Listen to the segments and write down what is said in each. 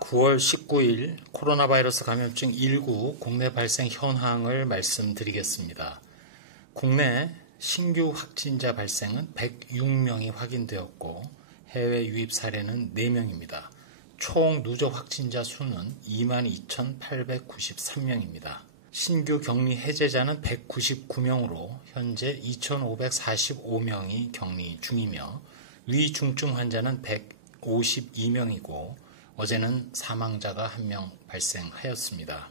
(9월 19일) 코로나 바이러스 감염증 19 국내 발생 현황을 말씀드리겠습니다. 국내 신규 확진자 발생은 106명이 확인되었고 해외 유입 사례는 4명입니다. 총 누적 확진자 수는 22,893명입니다. 신규 격리 해제자는 199명으로 현재 2,545명이 격리 중이며 위중증 환자는 152명이고 어제는 사망자가 1명 발생하였습니다.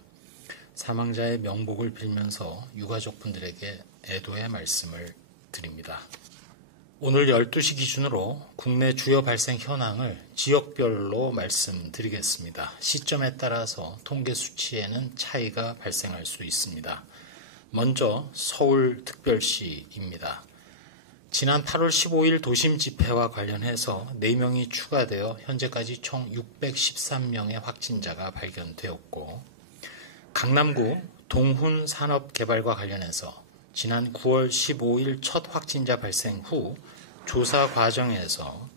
사망자의 명복을 빌면서 유가족분들에게 애도의 말씀을 드립니다. 오늘 12시 기준으로 국내 주요 발생 현황을 지역별로 말씀드리겠습니다. 시점에 따라서 통계 수치에는 차이가 발생할 수 있습니다. 먼저 서울특별시입니다. 지난 8월 15일 도심 집회와 관련해서 4명이 추가되어 현재까지 총 613명의 확진자가 발견되었고, 강남구 동훈 산업개발과 관련해서 지난 9월 15일 첫 확진자 발생 후 조사 과정에서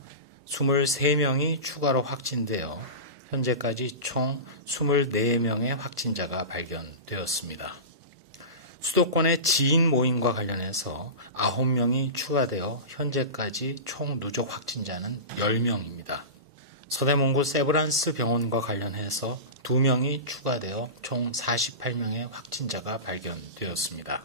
23명이 추가로 확진되어 현재까지 총 24명의 확진자가 발견되었습니다. 수도권의 지인 모임과 관련해서 9명이 추가되어 현재까지 총 누적 확진자는 10명입니다. 서대문구 세브란스 병원과 관련해서 2명이 추가되어 총 48명의 확진자가 발견되었습니다.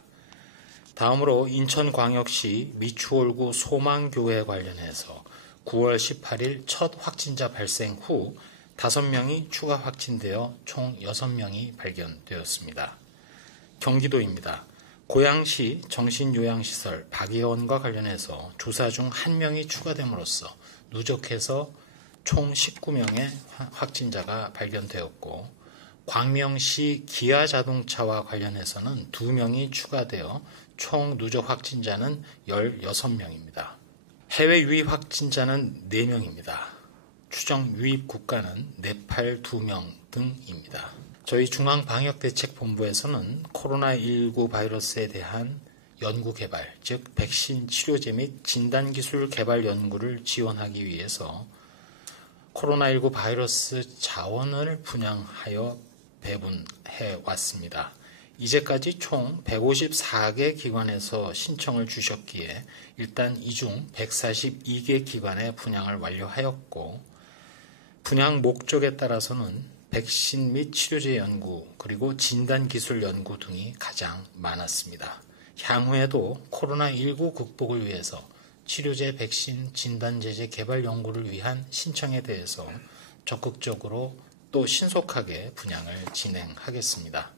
다음으로 인천광역시 미추홀구 소망교회 관련해서 9월 18일 첫 확진자 발생 후 5명이 추가 확진되어 총 6명이 발견되었습니다. 경기도입니다. 고양시 정신요양시설 박예원과 관련해서 조사 중 1명이 추가됨으로써 누적해서 총 19명의 확진자가 발견되었고, 광명시 기아자동차와 관련해서는 2명이 추가되어 총 누적 확진자는 16명입니다. 해외 유입 확진자는 4명입니다. 추정 유입 국가는 네팔 2명 등입니다. 저희 중앙방역대책본부에서는 코로나19 바이러스에 대한 연구 개발, 즉 백신 치료제 및 진단기술 개발 연구를 지원하기 위해서 코로나19 바이러스 자원을 분양하여 배분해 왔습니다. 이제까지 총 154개 기관에서 신청을 주셨기에 일단 이 중 142개 기관에 분양을 완료하였고, 분양 목적에 따라서는 백신 및 치료제 연구 그리고 진단기술 연구 등이 가장 많았습니다. 향후에도 코로나19 극복을 위해서 치료제, 백신, 진단제제 개발 연구를 위한 신청에 대해서 적극적으로 또 신속하게 분양을 진행하겠습니다.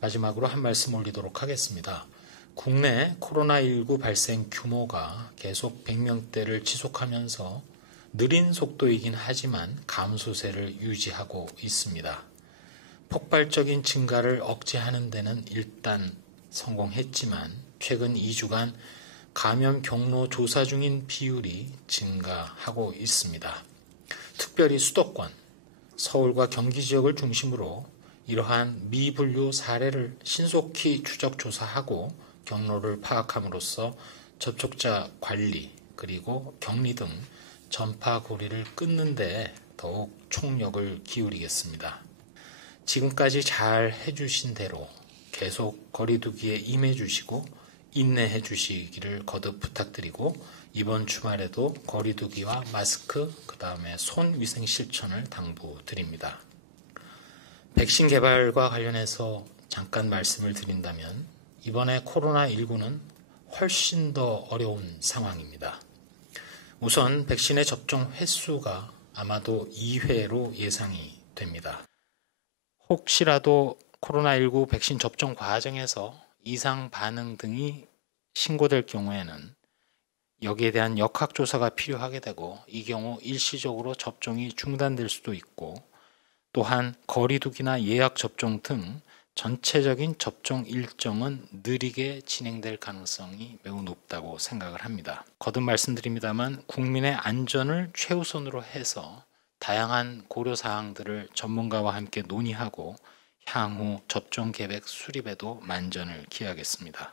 마지막으로 한 말씀 올리도록 하겠습니다. 국내 코로나19 발생 규모가 계속 100명대를 지속하면서 느린 속도이긴 하지만 감소세를 유지하고 있습니다. 폭발적인 증가를 억제하는 데는 일단 성공했지만 최근 2주간 감염 경로 조사 중인 비율이 증가하고 있습니다. 특별히 수도권, 서울과 경기 지역을 중심으로 이러한 미분류 사례를 신속히 추적 조사하고 경로를 파악함으로써 접촉자 관리 그리고 격리 등 전파 고리를 끊는 데 더욱 총력을 기울이겠습니다. 지금까지 잘 해주신 대로 계속 거리두기에 임해 주시고 인내해 주시기를 거듭 부탁드리고, 이번 주말에도 거리두기와 마스크, 그 다음에 손위생 실천을 당부드립니다. 백신 개발과 관련해서 잠깐 말씀을 드린다면 이번에 코로나19는 훨씬 더 어려운 상황입니다. 우선 백신의 접종 횟수가 아마도 2회로 예상이 됩니다. 혹시라도 코로나19 백신 접종 과정에서 이상 반응 등이 신고될 경우에는 여기에 대한 역학조사가 필요하게 되고, 이 경우 일시적으로 접종이 중단될 수도 있고, 또한 거리두기나 예약 접종 등 전체적인 접종 일정은 느리게 진행될 가능성이 매우 높다고 생각을 합니다. 거듭 말씀드립니다만 국민의 안전을 최우선으로 해서 다양한 고려사항들을 전문가와 함께 논의하고 향후 접종 계획 수립에도 만전을 기하겠습니다.